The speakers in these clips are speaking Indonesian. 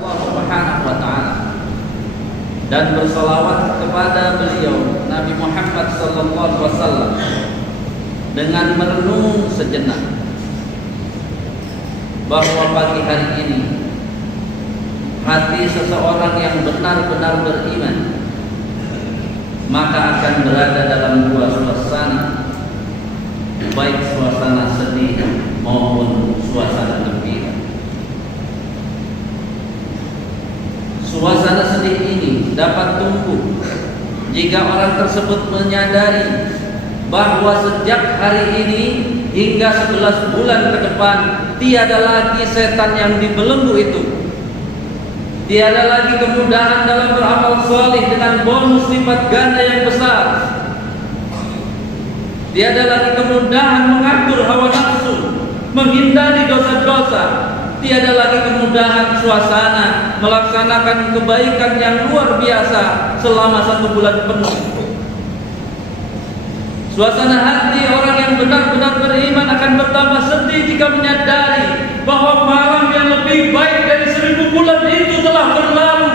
Allah Subhanahu wa taala dan bersalawat kepada beliau Nabi Muhammad sallallahu alaihi wasallam dengan merenung sejenak bahwa pagi hari ini hati seseorang yang benar-benar beriman maka akan berada dalam dua suasana, baik suasana sedih maupun suasana gembira. Suasana sedih ini dapat tumbuh jika orang tersebut menyadari bahwa sejak hari ini hingga 11 bulan ke depan tiada lagi setan yang dibelenggu itu. Tiada lagi kemudahan dalam beramal salih dengan bonus lipat ganda yang besar. Tiada lagi kemudahan mengatur hawa nafsu, menghindari dosa-dosa. Tiada lagi kemudahan suasana melaksanakan kebaikan yang luar biasa selama 1 bulan penuh. Suasana hati orang yang benar-benar beriman akan bertambah sedih jika menyadari bahwa malam yang lebih baik dari 1000 bulan itu telah berlalu.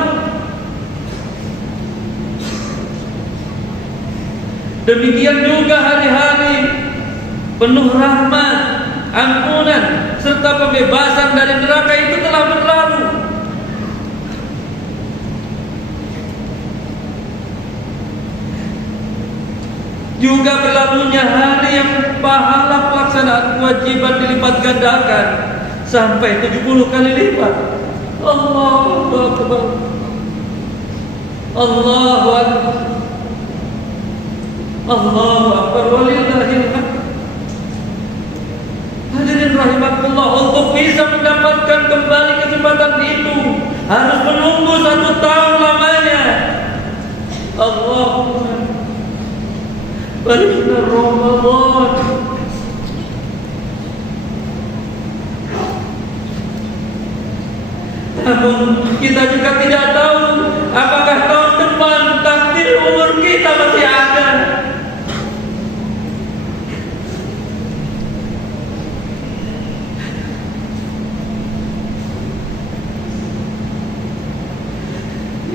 Demikian juga hari-hari penuh rahmat, ampunan, serta pembebasan dari neraka itu telah berlalu. Juga berlalunya hari yang pahala pelaksanaan kewajiban dilipat gandakan sampai 70 kali lipat. Allahu Akbar. Allahu Akbar. Allahu Akbar walillahil hamd. Hadirin rahimakumullah, untuk bisa mendapatkan kembali kesempatan itu harus menunggu 1 tahun lamanya. Allahumma barikhna Ramadan. Namun kita juga tidak tahu apakah tahun depan takdir umur kita masih ada.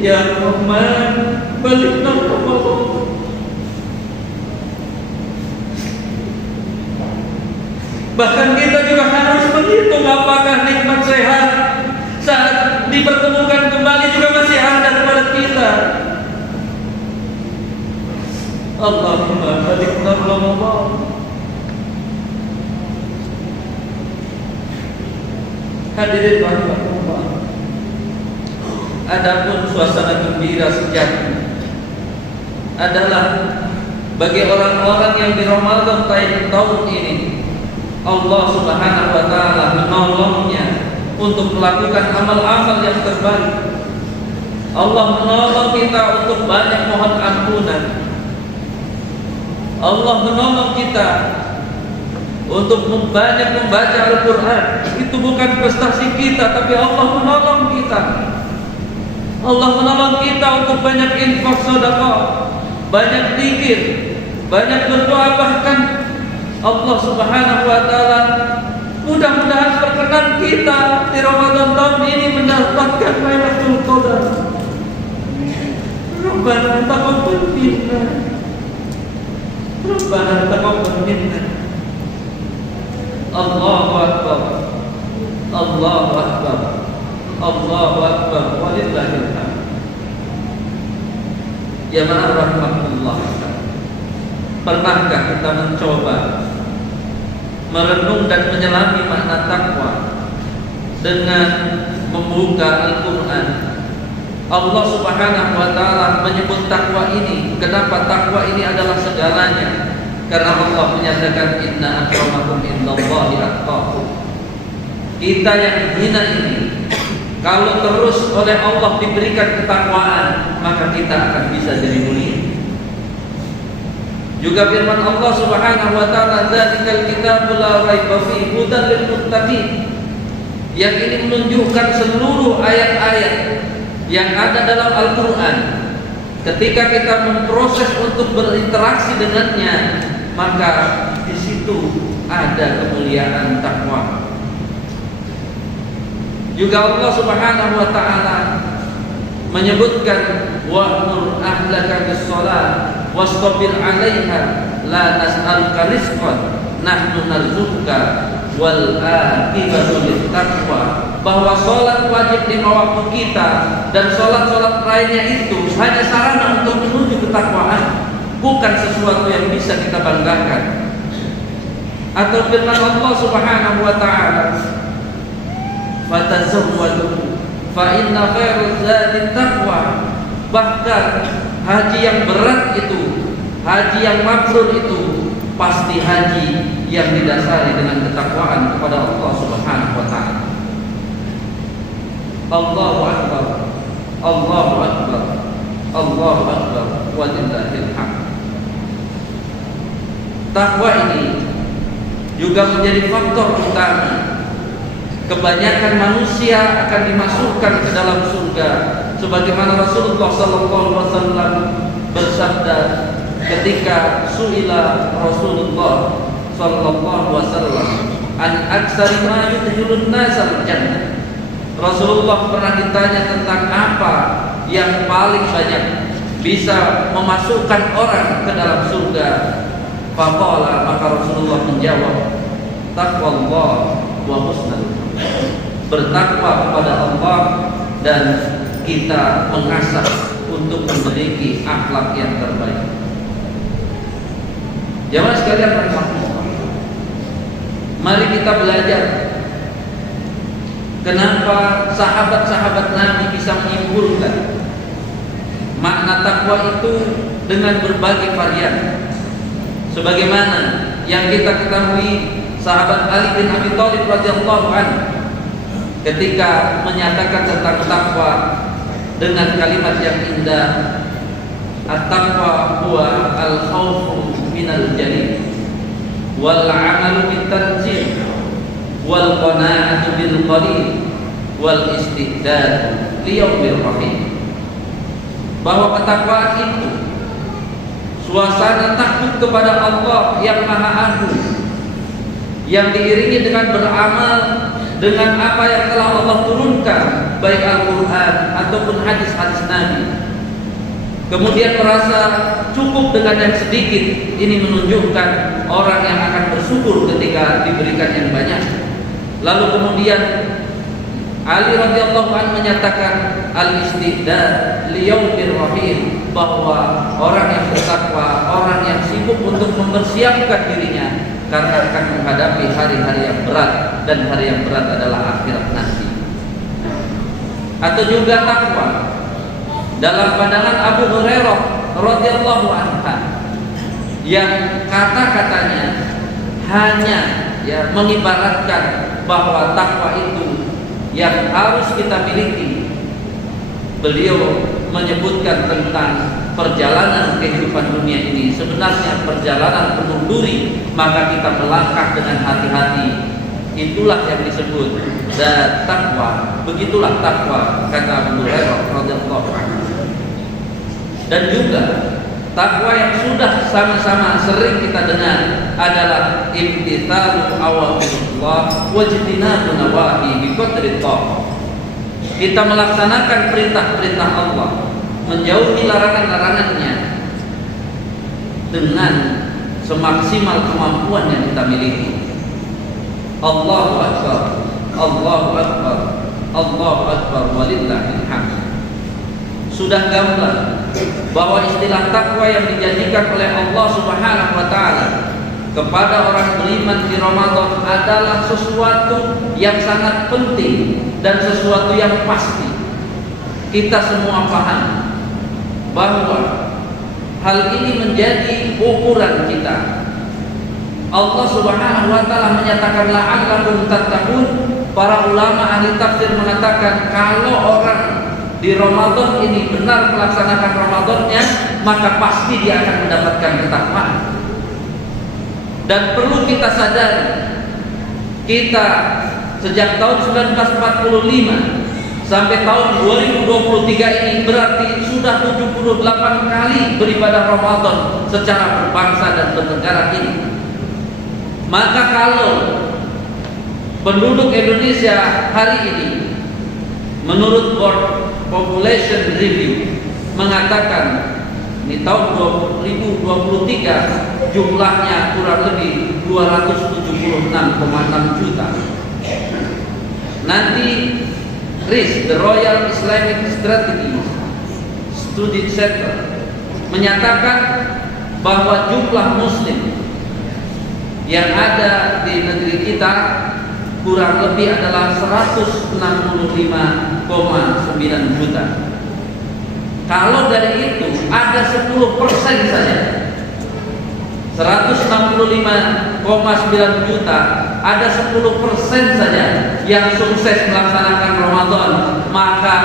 Ya Rahman, balighna Ramadan. Bahkan kita juga harus menghitung apakah nikmat sehat saat dipertemukan kembali juga masih ada kepada kita. Allahumma balighna Ramadan. Hadirin rahimakumullah, adapun suasana gembira sejati adalah bagi orang-orang yang di Ramadan tahun ini Allah Subhanahu wa taala menolongnya untuk melakukan amal-amal yang terbaik. Allah menolong kita untuk banyak mohon ampunan. Allah menolong kita untuk banyak membaca Al-Quran. Itu bukan prestasi kita, tapi Allah menolong kita. Allah menolong kita untuk banyak infak sedekah, banyak zikir, banyak berdoa. Bahkan Allah Subhanahu wa taala mudah-mudahan berkenan kita di Ramadan tahun ini mendapatkan Lailatul Qadar. Rabbana taqabbal minna. Rabbana taqabbal minna. Allahu Akbar. Allahu Akbar. Allahu Akbar walillahil hamd. Ya ma'ar rahmatullah. Pernahkah kita mencoba merenung dan menyelami makna takwa dengan membuka Al-Quran? Allah Subhanahu wa taala menyebut takwa ini. Kenapa takwa ini adalah segalanya? Karena Allah menyatakan inna akramakum indallahi atqakum. Kita yang hina ini kalau terus oleh Allah diberikan ketakwaan, maka kita akan bisa jadi mulia. Juga firman Allah Subhanahu wa taala, "Dzalikal kitabul la raiba fihi hudan lil muttaqin." Yang ini menunjukkan seluruh ayat-ayat yang ada dalam Al-Qur'an. Ketika kita memproses untuk berinteraksi dengannya, maka di situ ada kemuliaan takwa. Juga Allah Subhanahu wa taala menyebutkan wa'mur ahlaka bis-shalah wastabir 'alaiha la nas'aluka rizqan nahnu narzuquka wal aqibatu lit-taqwa, bahwa sholat wajib 5 waktu kita dan sholat-sholat lainnya itu hanya sarana untuk menuju ketakwaan, bukan sesuatu yang bisa kita banggakan. Atau firman Allah Subhanahu wa taala, fatazawwadu fa inna khairaz zadi taqwa, bahkan haji yang berat itu, haji yang mabrur itu pasti haji yang didasari dengan ketakwaan kepada Allah Subhanahu wa taala. Allahu akbar, Allahu akbar, Allahu akbar, walillahil hamd. Takwa ini juga menjadi faktor utama kebanyakan manusia akan dimasukkan ke dalam surga, sebagaimana Rasulullah SAW bersabda ketika su'ila Rasulullah SAW an aksari ma yudkhilun nasal jannah. Rasulullah pernah ditanya tentang apa yang paling banyak bisa memasukkan orang ke dalam surga. Faqala, maka Rasulullah menjawab, taqwallah wa husnul khuluq, bertakwa kepada Allah dan kita mengasah untuk memiliki akhlak yang terbaik. Jamaah sekalian rahimakumullah, mari kita belajar kenapa sahabat-sahabat Nabi bisa menyimpulkan makna takwa itu dengan berbagai varian. Sebagaimana yang kita ketahui, sahabat Ali bin Abi Thalib radhiyallahu anhu ketika menyatakan tentang takwa dengan kalimat yang indah, at-taqwa huwa al-khawfu minal jalil wal 'amalu bit-tanzil wal qana'atu bil qalil wal istidad li yaumir rahim, bahwa ketakwaan itu suasana takut kepada Allah yang Maha Agung, yang diiringi dengan beramal dengan apa yang telah Allah turunkan, baik Al-Quran ataupun hadis-hadis Nabi. Kemudian merasa cukup dengan yang sedikit. Ini menunjukkan orang yang akan bersyukur ketika diberikan yang banyak. Lalu kemudian Ali radhiyallahu anhu menyatakan al-istidad liyaumir rahim, bahwa orang yang bertakwa, orang yang sibuk untuk mempersiapkan dirinya karena akan menghadapi hari-hari yang berat, dan hari yang berat adalah akhirat nanti. Atau juga takwa dalam pandangan Abu Hurairah radhiyallahu anhu, yang kata-katanya hanya mengibaratkan bahwa takwa itu yang harus kita miliki. Beliau menyebutkan tentang perjalanan kehidupan dunia ini sebenarnya perjalanan penuh duri, maka kita melangkah dengan hati-hati. Itulah yang disebut dan takwa. Begitulah takwa, kata Abu Hurairah radhiyallahu anhu. Dan juga takwa yang sudah sama-sama sering kita dengar adalah imtithalu awamirillah wajtinabu nawahi bi qadri thaqah. Kita melaksanakan perintah-perintah Allah, menjauhi larangan-larangannya dengan semaksimal kemampuan yang kita miliki. Allahu akbar, Allahu akbar, Allahu akbar, walillahil hamd. Sudah gamblang bahwa istilah takwa yang dijanjikan oleh Allah Subhanahu wa taala kepada orang beriman di Ramadan adalah sesuatu yang sangat penting dan sesuatu yang pasti. Kita semua paham bahwa hal ini menjadi ukuran kita. Allah Subhanahu wa taala menyatakan la'allakum tattaqun. Para ulama ahli tafsir mengatakan kalau orang di Ramadan ini benar melaksanakan Ramadannya, maka pasti dia akan mendapatkan ketakwaan. Dan perlu kita sadari, kita sejak tahun 1945 sampai tahun 2023 ini berarti sudah 78 kali beribadah Ramadan secara berbangsa dan bernegara ini. Maka kalau penduduk Indonesia hari ini menurut World Population Review mengatakan di tahun 2023 jumlahnya kurang lebih 276,6 juta. Nanti RIS, The Royal Islamic Strategy Study Center, menyatakan bahwa jumlah muslim yang ada di negeri kita kurang lebih adalah 165,9 juta. Kalau dari itu ada 10% saja, 165,9 juta, ada 10% saja yang sukses melaksanakan Ramadan, maka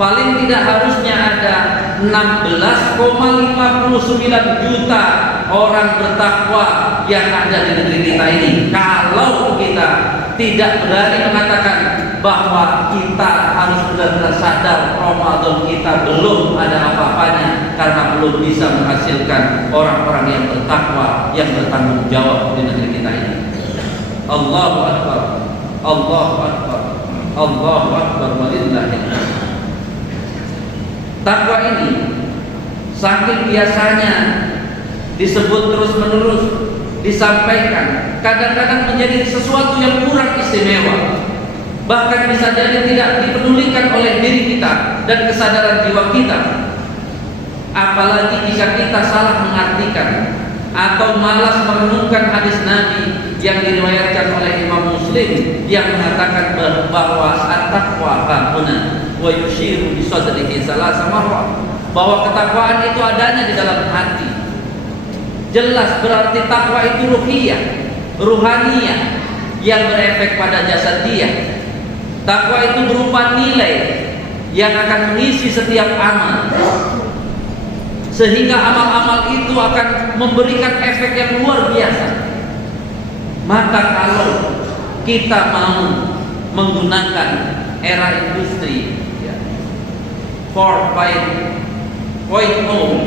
paling tidak harusnya ada 16,59 juta orang bertakwa yang ada di negeri kita ini. Kalau kita tidak berani mengatakan bahwa kita harus benar-benar sadar Ramadan kita belum ada apa-apanya karena belum bisa menghasilkan orang-orang yang bertakwa, yang bertanggung jawab di negeri kita ini. Allahu Akbar, Allahu Akbar, Allahu Akbar, walillahil hamd. Takwa ini saking biasanya disebut terus-menerus, disampaikan, kadang-kadang menjadi sesuatu yang kurang istimewa, bahkan bisa jadi tidak dipedulikan oleh diri kita dan kesadaran jiwa kita. Apalagi jika kita salah mengartikan atau malas merenungkan hadis Nabi yang diriwayatkan oleh Imam Muslim yang mengatakan bahwa at-taqwa hahuna wa yushiru bi sadrihi salasa marrat, bahwa ketakwaan itu adanya di dalam hati. Jelas berarti takwa itu ruhiyah, ruhaniyah yang berefek pada jasadiah. Takwa itu berupa nilai yang akan mengisi setiap amal, sehingga amal-amal itu akan memberikan efek yang luar biasa. Maka kalau kita mau menggunakan era industri 4.0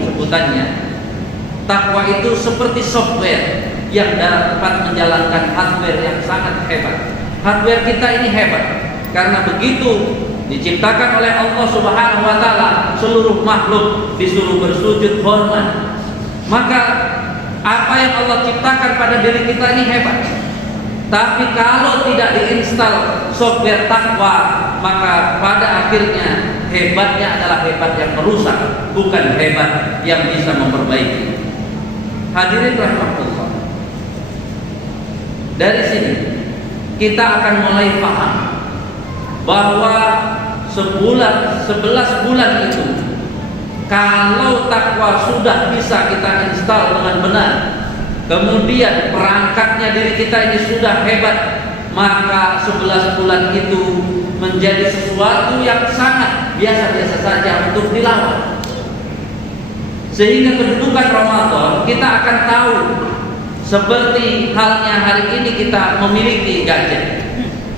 sebutannya, takwa itu seperti software yang dapat menjalankan hardware yang sangat hebat. Hardware kita ini hebat karena begitu diciptakan oleh Allah Subhanahu wa taala, seluruh makhluk disuruh bersujud hormat. Maka apa yang Allah ciptakan pada diri kita ini hebat. Tapi kalau tidak diinstal software takwa, maka pada akhirnya hebatnya adalah hebat yang merusak, bukan hebat yang bisa memperbaiki. Hadirin rahmatullah. Dari sini kita akan mulai paham bahwa 11 bulan itu, kalau takwa sudah bisa kita install dengan benar, kemudian perangkatnya diri kita ini sudah hebat, maka 11 bulan itu menjadi sesuatu yang sangat biasa-biasa saja untuk dilawan. Sehingga kedudukan Ramadan kita akan tahu, seperti halnya hari ini kita memiliki gadget.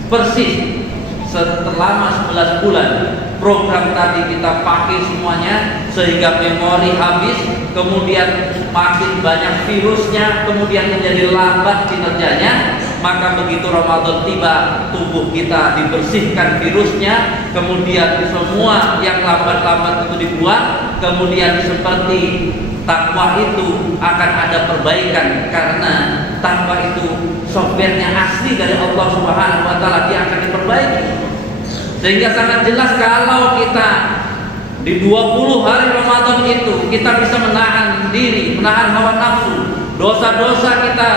Persis selama 11 bulan program tadi kita pakai semuanya sehingga memori habis, kemudian makin banyak virusnya, kemudian menjadi lambat kinerjanya. Maka begitu Ramadan tiba, tubuh kita dibersihkan virusnya, kemudian semua yang lambat-lambat itu dibuat, kemudian seperti takwa itu akan ada perbaikan, karena takwa itu softwarenya asli dari Allah Subhanahu wa taala, dia akan diperbaiki. Sehingga sangat jelas kalau kita di 20 hari Ramadan itu kita bisa menahan diri, menahan hawa nafsu, dosa-dosa kita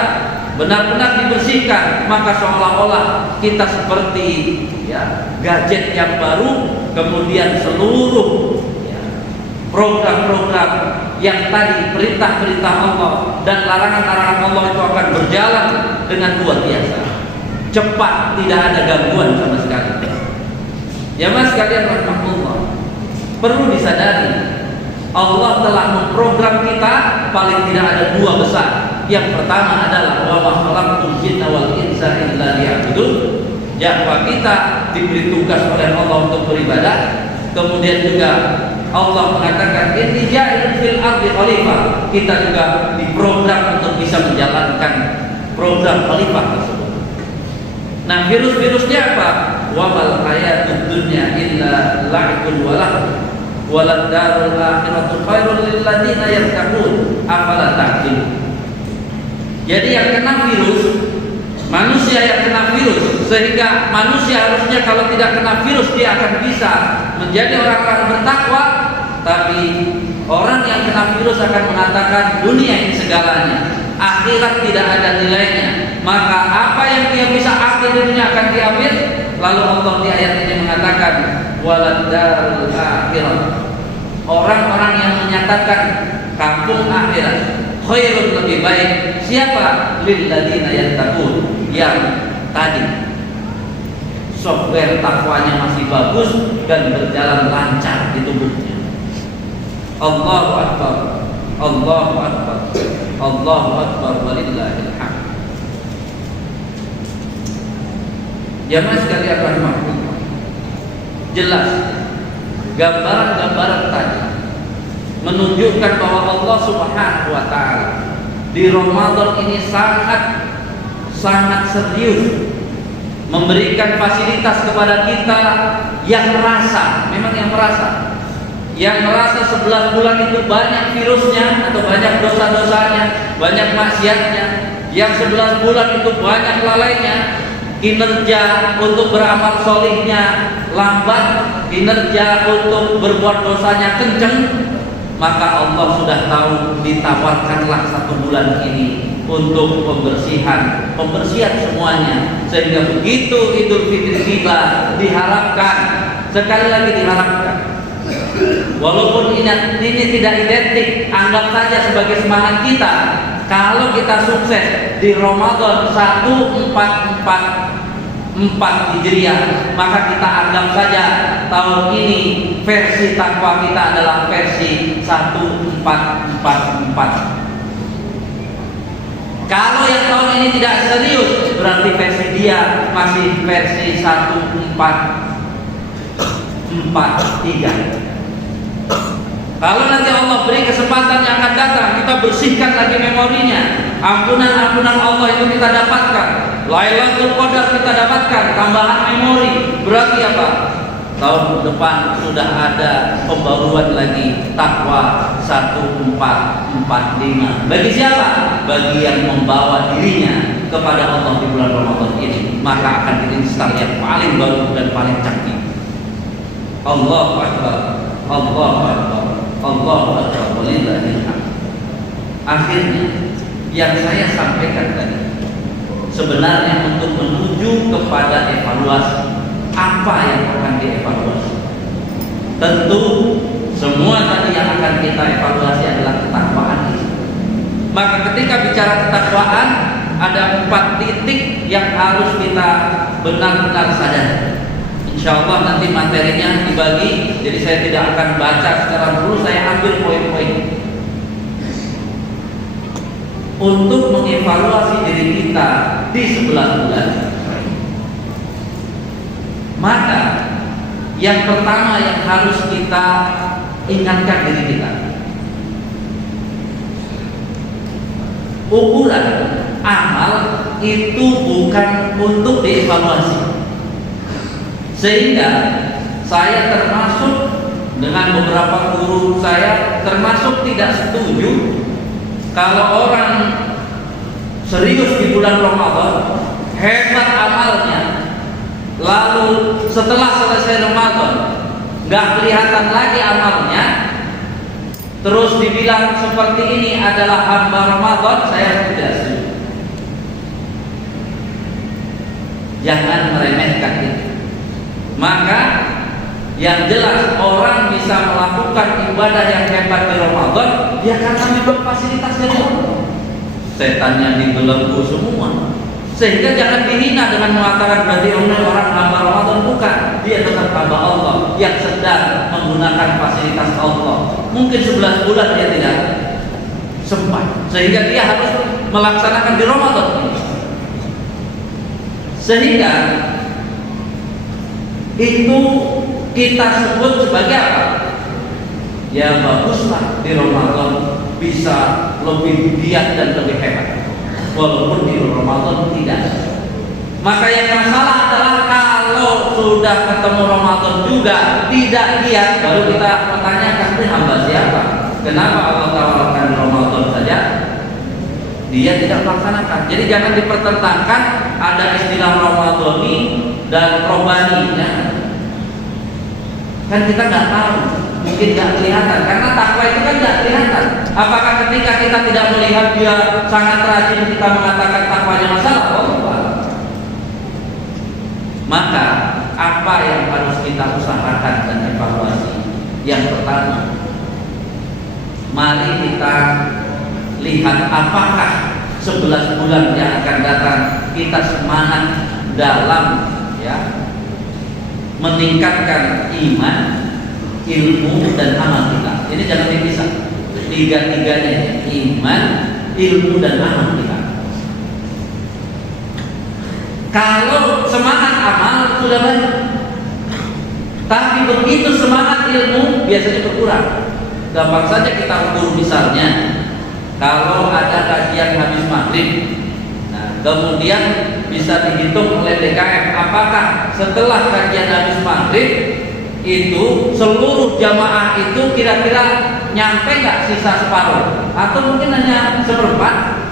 benar-benar dibersihkan, maka seolah-olah kita seperti gadget yang baru, kemudian seluruh program-program yang tadi perintah-perintah Allah dan larangan-larangan Allah itu akan berjalan dengan luar biasa cepat, tidak ada gangguan sama sekali. Jamaah sekalian rahmatullah, perlu disadari Allah telah memprogram kita paling tidak ada dua besar. Yang pertama adalah wa ma khalaqtul jinna wal insa illa liya'budun, bahwa kita diberi tugas oleh Allah untuk beribadah. Kemudian juga Allah mengatakan inni ja'ilun fil ardi khalifah, kita juga diprogram untuk bisa menjalankan program khalifah tersebut. Nah, virus-virusnya apa? wa mal hayatud dunya illa la'ibun wa lahu walad darul akhiratu khairul lil ladzina yattaqun afala ta'qilun. Jadi yang kena virus, manusia yang kena virus, sehingga manusia harusnya kalau tidak kena virus dia akan bisa menjadi orang-orang bertakwa, tapi orang yang kena virus akan mengatakan dunia ini segalanya, akhirat tidak ada nilainya, maka apa yang dia bisa ambil di dunia akan diambil. Lalu Allah di ayat ini mengatakan walad darul akhirat, orang-orang yang menyatakan kampung akhirat khairun, lebih baik. Siapa? Lil ladzina yattaqun, yang tadi software takwanya masih bagus dan berjalan lancar di tubuhnya. Allahu akbar, Allahu akbar, Allahu akbar walillahil hamd. Jamaah sekalian rahmatullah, jelas gambaran-gambaran tadi menunjukkan bahwa Allah Subhanahu wa taala di Ramadan ini sangat serius memberikan fasilitas kepada kita yang merasa, memang yang merasa 11 bulan itu banyak virusnya atau banyak dosa-dosanya, banyak maksiatnya, yang 11 bulan itu banyak lalainya, kinerja untuk beramal solihnya lambat, kinerja untuk berbuat dosanya kenceng, maka Allah sudah tahu, ditawarkanlah 1 bulan ini untuk pembersihan semuanya, sehingga begitu Idul Fitri tiba diharapkan, sekali lagi diharapkan, walaupun ini tidak identik, anggap saja sebagai semangat kita. Kalau kita sukses di Ramadan 1444 Hijriah, maka kita anggap saja tahun ini versi takwa kita adalah versi 1444. Kalau yang tahun ini tidak serius, berarti versi dia masih versi 1443. Kalau nanti Allah beri kesempatan yang akan datang, kita bersihkan lagi memorinya, ampunan Allah itu kita dapatkan, Lailatul Qadar kita dapatkan, tambahan memori. Berarti apa? Tahun depan sudah ada pembaruan lagi takwa 1445. Bagi siapa? Bagi yang membawa dirinya kepada Allah di bulan Ramadan ini, maka akan diinstal yang paling baru dan paling canggih. Allahu Akbar, Allahu Akbar, Allahu Akbar, walillahil hamd. Akhirnya yang saya sampaikan tadi sebenarnya untuk menuju kepada evaluasi. Apa yang akan dievaluasi? Tentu semua tadi yang akan kita evaluasi adalah ketakwaan ini. Maka ketika bicara ketakwaan, ada 4 titik yang harus kita benar-benar sadari. Insya Allah nanti materinya dibagi, jadi saya tidak akan baca secara dulu, saya ambil poin-poin untuk mengevaluasi diri kita di 11 bulan. Maka yang pertama yang harus kita ingatkan diri kita, ukuran amal itu bukan untuk dievaluasi. Sehingga saya termasuk dengan beberapa guru saya termasuk tidak setuju kalau orang serius di bulan Ramadan, hebat amalnya, lalu setelah selesai Ramadan nggak kelihatan lagi amalnya, terus dibilang seperti ini adalah hamba Ramadan. Saya tidak setuju. Jangan meremehkan itu. Maka yang jelas orang bisa melakukan ibadah yang hebat di Ramadan ya karena memang fasilitas dari Allah. Setannya dibelenggu semua. Sehingga jangan dihina dengan mengatakan berarti orang hamba Ramadan. Bukan, dia tetap hamba Allah yang sedang menggunakan fasilitas Allah. Mungkin 11 bulan dia tidak sempat, sehingga dia harus melaksanakan di Ramadan ini. Sehingga itu kita sebut sebagai apa? Ya baguslah di Ramadan bisa lebih giat dan lebih hebat, walaupun di Ramadan tidak. Maka yang masalah adalah kalau udah ketemu Ramadan juga tidak giat, baru kita pertanyakan ini hamba siapa? Kenapa Allah tawarkan Ramadan saja dia tidak melaksanakan? Jadi jangan dipertentangkan ada istilah Ramadhani dan Robani ya. Kan kita nggak tahu, mungkin nggak kelihatan karena takwa itu kan nggak kelihatan. Apakah ketika kita tidak melihat dia sangat rajin kita mengatakan takwanya masalah? Oh, maka apa yang harus kita usahakan dan evaluasi? Yang pertama, mari kita lihat apakah 11 bulan yang akan datang kita semangat dalam meningkatkan iman, ilmu dan amal kita. Ini jangan dipisah. Tiga-tiganya, iman, ilmu dan amal kita. Kalau semangat amal sudah banyak, tapi begitu semangat ilmu biasanya berkurang. Gampang saja kita ukur misalnya, kalau ada kajian habis maghrib, nah kemudian bisa dihitung oleh DKM apakah setelah kajian habis maghrib itu seluruh jamaah itu kira-kira nyampe nggak sisa separuh atau mungkin hanya seperempat.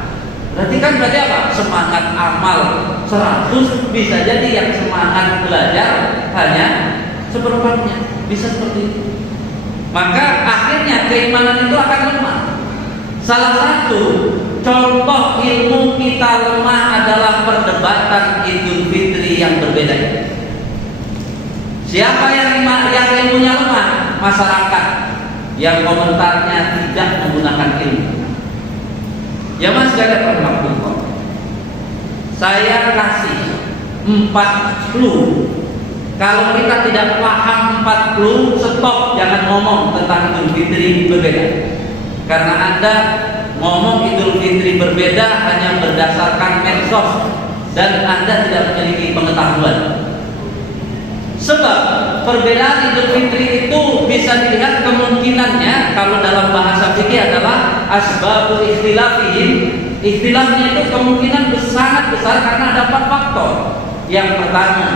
Berarti kan berarti apa? Semangat amal 100 bisa jadi yang semangat belajar hanya seperempatnya, bisa seperti itu. Maka akhirnya keimanan itu akan lemah. Salah satu contoh ilmu kita lemah adalah perdebatan Idul Fitri yang berbeda. Siapa yang ilmunya lemah? Masyarakat yang komentarnya tidak menggunakan ilmu. Ya mas, sekalian rahmatullah, saya kasih 4 clue. Kalau kita tidak paham 4 clue, stop, jangan ngomong tentang Idul Fitri berbeda. Karena Anda ngomong Idul Fitri berbeda hanya berdasarkan medsos dan Anda tidak memiliki pengetahuan. Sebab perbedaan Idul Fitri itu bisa dilihat kemungkinannya kalau dalam bahasa fikih adalah asbabul ikhtilafihim. Ikhtilafnya itu kemungkinan sangat besar karena ada 4 faktor. Yang pertama,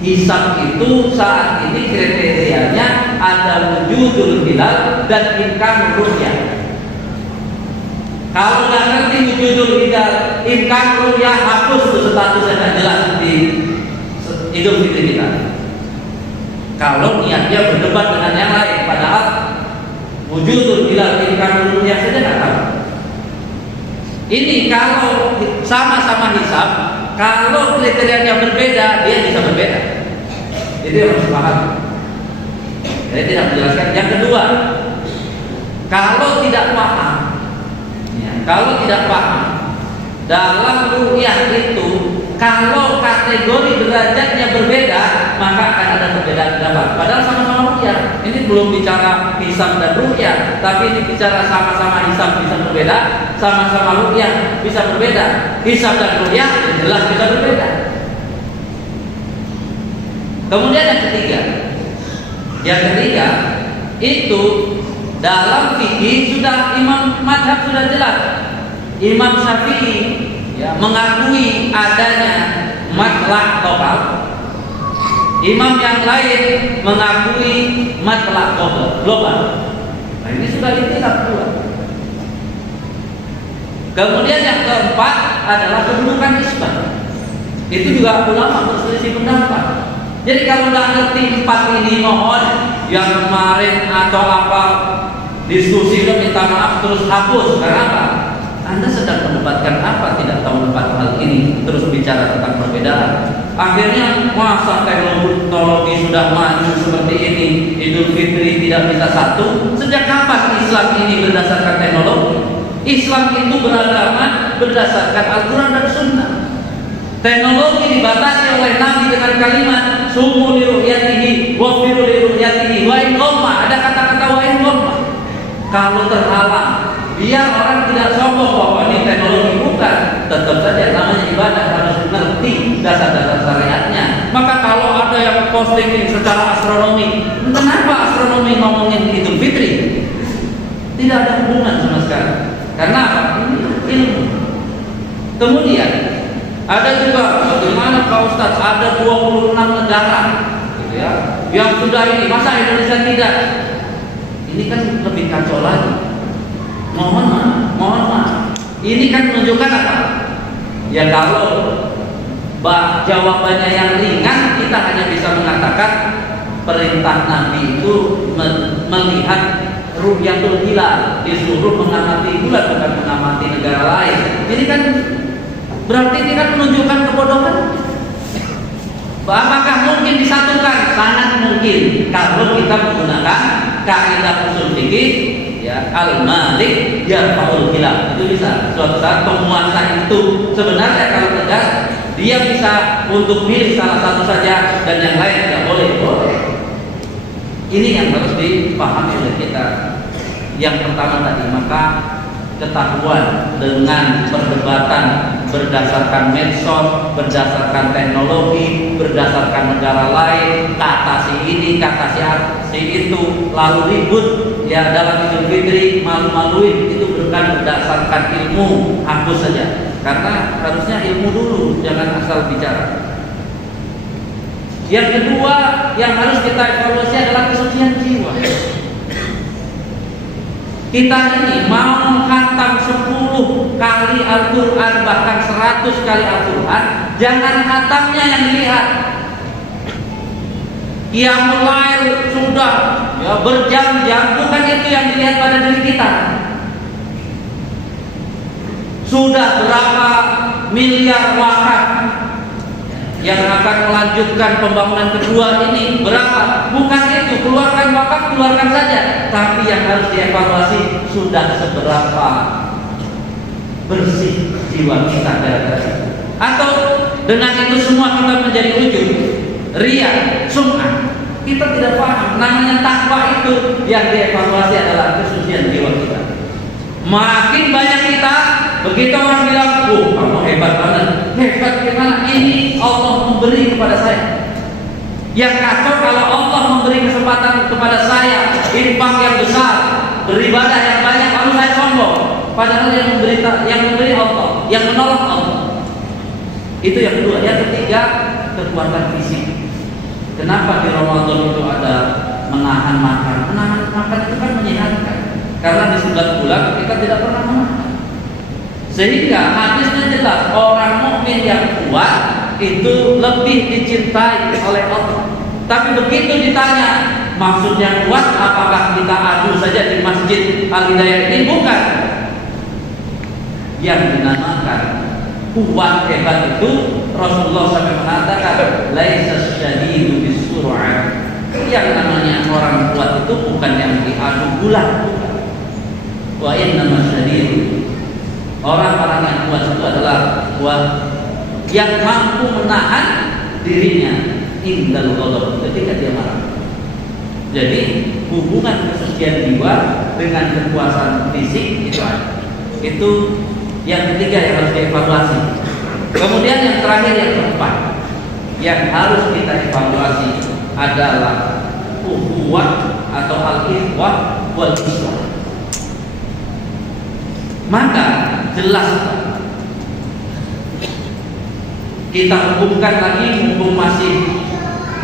hisab itu saat ini kriterianya ada wujudul hilal dan imkan ru'yah. Kalau nggak ngerti wujudul hilal, imkan ru'yah, hapus itu statusnya nggak jelas di Idul Fitri kita. Kalau niatnya berdebat dengan yang lain, padahal wujudul hilal imkan ru'yah saja nggak tahu. Ini kalau sama-sama hisab, kalau kriterianya berbeda, dia bisa berbeda. Itu harus paham. Jadi tidak menjelaskan. Yang kedua, kalau tidak paham, kalau tidak paham dalam ru'yah itu, kalau kategori derajatnya berbeda, maka akan ada perbedaan pendapat. Padahal sama-sama ru'yah. Ini belum bicara hisab dan ru'yah, tapi ini bicara sama-sama hisab bisa berbeda, sama-sama ru'yah bisa berbeda. Hisab dan ru'yah jelas bisa berbeda. Kemudian yang ketiga itu dalam fikih sudah imam madhab sudah jelas. Imam Syafi'i mengakui adanya matlak lokal. Imam yang lain mengakui matlak global. Nah ini sudah ikhtilaf dua. Kemudian yang keempat adalah kedudukan isbat. Itu juga ulama berselisih pendapat. Jadi kalau nggak ngerti 4 ini, mohon yang kemarin atau apa diskusi itu minta maaf terus hapus. Karena apa? Anda sedang mendebatkan apa, tidak tahu tempat hal ini, terus bicara tentang perbedaan. Akhirnya masa teknologi sudah maju seperti ini, Idul Fitri tidak bisa satu. Sejak kapan Islam ini berdasarkan teknologi? Islam itu beragama berdasarkan Al-Quran dan Sunnah. Teknologi dibatasi oleh Nabi dengan kalimat sumu li ru'yatihi wafiru li ru'yatihi wa in ghamma. Ada kata-kata wa in ghamma. Kalau terhalang, biar orang tidak sombong bahwa ini teknologi, bukan. Tetap saja namanya ibadah, harus mengerti dasar-dasar syariatnya. Maka kalau ada yang posting ini secara astronomi, kenapa astronomi ngomongin Idul Fitri? Tidak ada hubungan sama sekali. Karena apa? Ini ilmu. Kemudian Ada juga bagaimana Pak Ustaz, ada 26 negara gitu ya, yang sudah ini, masa Indonesia tidak? Ini kan lebih kacau lagi. Mohon maaf. Ini kan menunjukkan apa? Ya kalau jawabannya yang ringan, kita hanya bisa mengatakan perintah Nabi itu melihat ru'yatul hilal, disuruh mengamati bulan bukan mengamati negara lain. Ini kan berarti ini kan menunjukkan kebodohan. Apakah mungkin disatukan? Sangat mungkin kalau kita menggunakan kaidah usul fikih, ya, al-malik yarfa'ul hilal. Itu bisa. Suatu saat penguasa itu sebenarnya kalau tegas dia bisa untuk milih salah satu saja dan yang lain tidak boleh. Ini yang harus dipahami oleh kita. Yang pertama tadi, maka ketahuan dengan perdebatan berdasarkan medsos, berdasarkan teknologi, berdasarkan negara lain, kata si ini, kata si itu, lalu ribut ya dalam Idul Fitri, malu-maluin, itu bukan berdasarkan ilmu, hapus saja. Karena harusnya ilmu dulu, jangan asal bicara. Yang kedua yang harus kita evaluasi adalah kesucian jiwa. Kita ini mau khatam 10 kali Al-Quran, bahkan 100 kali Al-Quran, jangan khatamnya yang dilihat. Qiyamul Lail sudah ya, berjam-jam, bukan itu yang dilihat pada diri kita. Sudah berapa miliar wakaf yang akan melanjutkan pembangunan kedua ini, berapa? Bukan itu, keluarkan wakaf, keluarkan saja. Tapi yang harus dievaluasi, sudah seberapa bersih jiwa kita gara-gara itu. Atau dengan itu semua kita menjadi ujub, ria, sum'ah. Kita tidak paham, namanya takwa itu yang dievaluasi adalah kesucian jiwa kita. Makin banyak kita, begitu orang bilang, kamu hebat banget. Hebat gimana? Ini Allah memberi kepada saya. Yang kacau kalau Allah memberi kesempatan kepada saya, infak yang besar, beribadah yang banyak, lalu saya sombong. Padahal yang memberi Allah, yang menolong Allah. Itu yang kedua. Yang ketiga, kekuatan fisik. Kenapa di Ramadan itu ada menahan makan? Menahan makan itu kan menyehatkan. Karena di 9 bulan kita tidak pernah makan. Sehingga hadisnya jelas, orang mukmin yang kuat itu lebih dicintai oleh Allah. Tapi begitu ditanya maksudnya kuat, apakah kita adu saja di Masjid Al-Hidayah ini? Bukan. Yang dinamakan kuat hebat itu Rasulullah SAW mengatakan, laisa syadidu bisur'ah. Yang namanya orang kuat itu bukan yang diadu bulat, bukan. Wa innama syadidu, orang-orang yang kuat itu adalah kuat yang mampu menahan dirinya indal ghadab, ketika dia marah. Jadi hubungan kesucian jiwa dengan kekuasaan fisik itu ada. Itu yang ketiga yang harus dievaluasi. Kemudian yang terakhir, yang keempat, yang harus kita evaluasi adalah ukhuwah atau al-ikhwah wal islah. Maka jelas kita hubungkan lagi, mumpung masih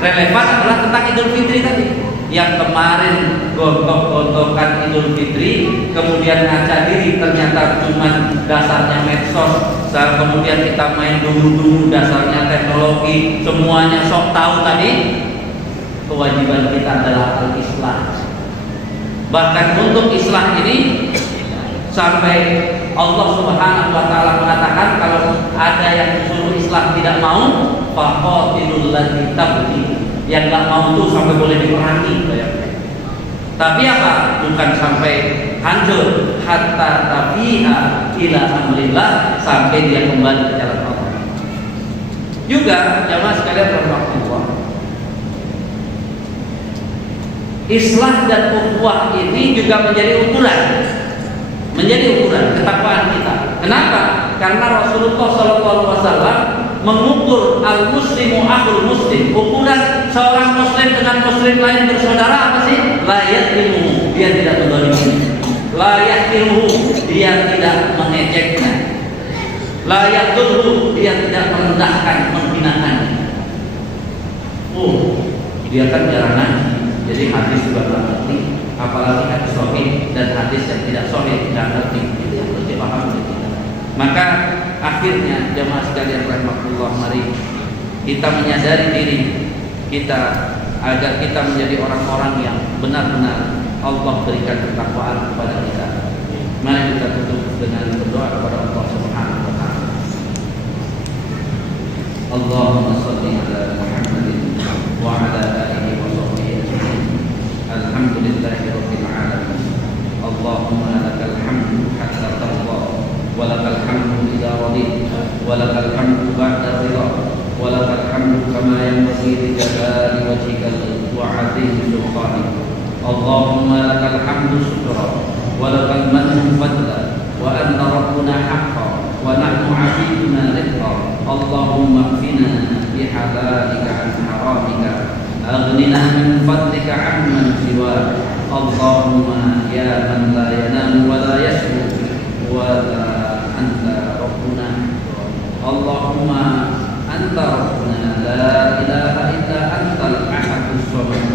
relevan, adalah tentang Idul Fitri tadi. Yang kemarin gontok-gontokan Idul Fitri, kemudian ngaca diri ternyata cuma dasarnya medsos, kemudian kita main dulu dasarnya teknologi, semuanya sok tahu tadi. Kewajiban kita adalah al-islah. Bahkan untuk islah ini sampai Allah Subhanahu wa taala mengatakan, kalau ada yang disuruh Islam tidak mau, faqatilul ladzina tabghi. Yang enggak mau itu sampai boleh diperangi. Tapi apa? Bukan sampai hancur, hatta tafiha ila amrillah, sampai dia kembali ke jalan Allah. Juga jamaah sekalian rahmatullah, islah dan ukhuwah ini juga menjadi ukuran ketakwaan kita. Kenapa? Karena Rasulullah SAW mengukur al-muslimu akhul muslim. Ukuran seorang muslim dengan muslim lain bersaudara apa sih? La yadlimuhu, dia tidak menzalimi. La yahqiruhu, dia tidak mengejeknya. La yadurruhu, dia tidak Dia kan jarang ngaji, jadi hadis juga nggak ngerti, apalagi hadis sahih dan hadis yang tidak sahih nggak ngerti. Itu yang harus dipahami kita. Maka akhirnya jamaah sekalian rahmatullah, mari kita menyadari diri kita agar kita menjadi orang-orang yang benar-benar Allah berikan ketakwaan kepada kita. Mari kita tutup dengan berdoa kepada Allah Subhanahu wa taala. Allahumma shalli ala Muhammadin wa ala alihi wa sahbihi ajma'in. Alhamdulillahirabbil alamin. Allahumma lakal hamdu hatta tarda wa lakal hamdu idza radit wa lakal hamdu ba'da ridha wa lakal hamdu kama yanbaghi li jalali wajhika wa 'azimi sultanik. Allahumma lakal hamdu syukran wa lakal mannu fadla wa anta rabbuna haqqan wa nahnu 'abiduna rizqa. Allahumma qina bi halalika an haramika, aghnina min fadlika 'amman siwa. Allahumma ya man la yanamu wa la yasbu wa la anta rabbuna. Allahumma anta rabbuna la ilaha illa antal ahadus samad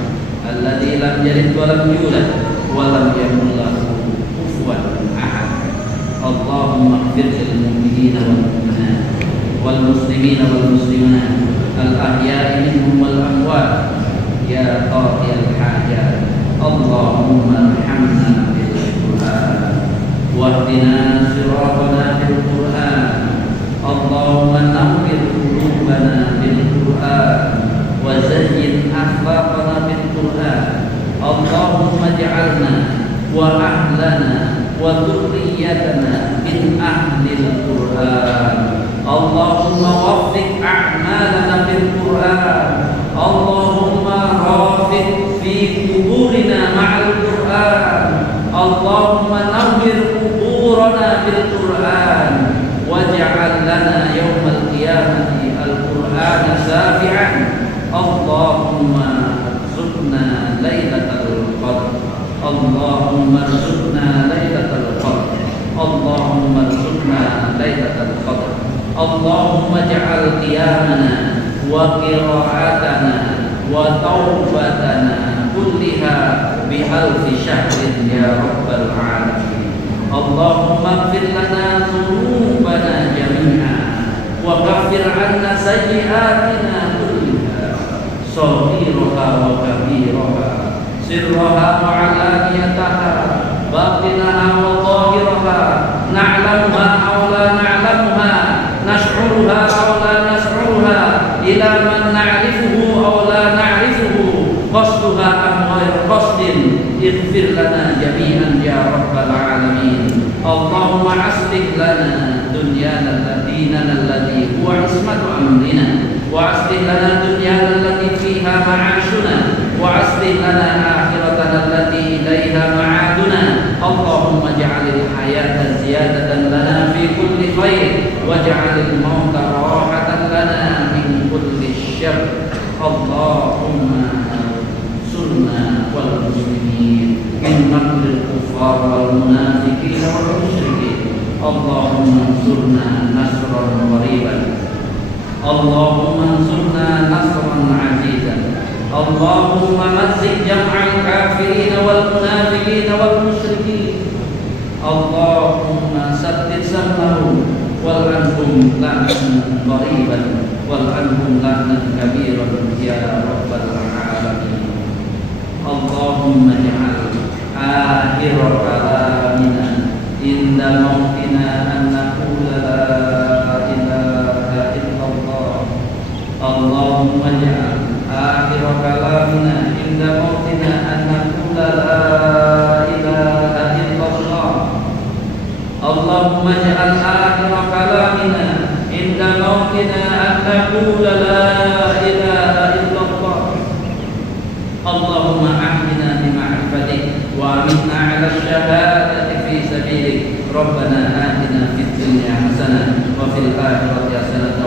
alladzi lam yalid wa lam yulad wa lam yakul lahu kufuwan ahad. Allahumma ighfir lil mu'minina wal mu'minat wal muslimina wal muslimat al ahya'i minhum wal amwat ya qadiyal hajat. Allahumma arhamna bil Qur'an wahdina siratal bil Qur'an. Allahumma nawwir qulubana bil Qur'an wa zayyin akhlaqana bil Qur'an. Allahumma ij'alna wa ahlana wa dhurriyyatana min ahlil Qur'an. Allahumma waffiq a'malana bil Qur'an. Allahumma rafiq fi kuburina ma'al Qur'an. Allahumma nawwir kuburana bil Qur'an waj'al lana yawmal qiyamati al-Qur'ana safi'an. Allahumma arzuqna lailatal qadr. Allahumma arzuqna lailatal qadr. Allahumma arzuqna lailatal qadr. Allahumma ij'al qiyamana wa qira'atana wa taubatana kulliha bi alfi syahrin ya rabbal alamin. Allahumma ighfir lana dhunubana jami'a wa kaffir 'anna sayyi'atina kulliha, saghiraha wa kabiraha, sirraha wa 'alaniyataha, batinaha wa zahiraha, na'lamuha aw la na'lamuha, nash'uruha aw la nash'uruha, ila man na'rifuhu aw la na'rifuhu, qasduha am ghairu qasdin. Ighfir lana jami'an ya rabbal alamin. Allahumma aslih lana dunyana dinana alladhi huwa ismatu amrina, wa aslih lana dunyana allati fiha ma'ashuna, wa aslih lana akhiratana allati ilaiha ma'aduna. Allahumma ja'alil hayata ziyadatan lana fi kulli khair waj'alil mauta rahatan lana min kulli syarr. Allahumma surna wal muslimin min makril kufar wal munafiqin wal musyrikin. Allahumma surna nasran qariban. Allahumma surna nasran azizan. Allahumma mazzik jam'al kafirin wal munafiqin wal musyrikin. Allahumma saddid sam'ahum wal anhum la'nan qariban wal anhum la'nan kabiran ya rabbal alamin. Allahumma ja'al akhir kalamina inda mautina an naqula la ilaha illallah. Allahumma ja'al akhir kalamina inda mautina an naqula la ilaha illallah. Allahumma ja'al akhir kalamina inda mautina an naqula la ilaha illallah. Allahumma ahdina bi ma'rifatik wa aminna 'ala syahadati fi sabilik. Rabbana atina fid dunya hasanah wa fil akhirati hasanah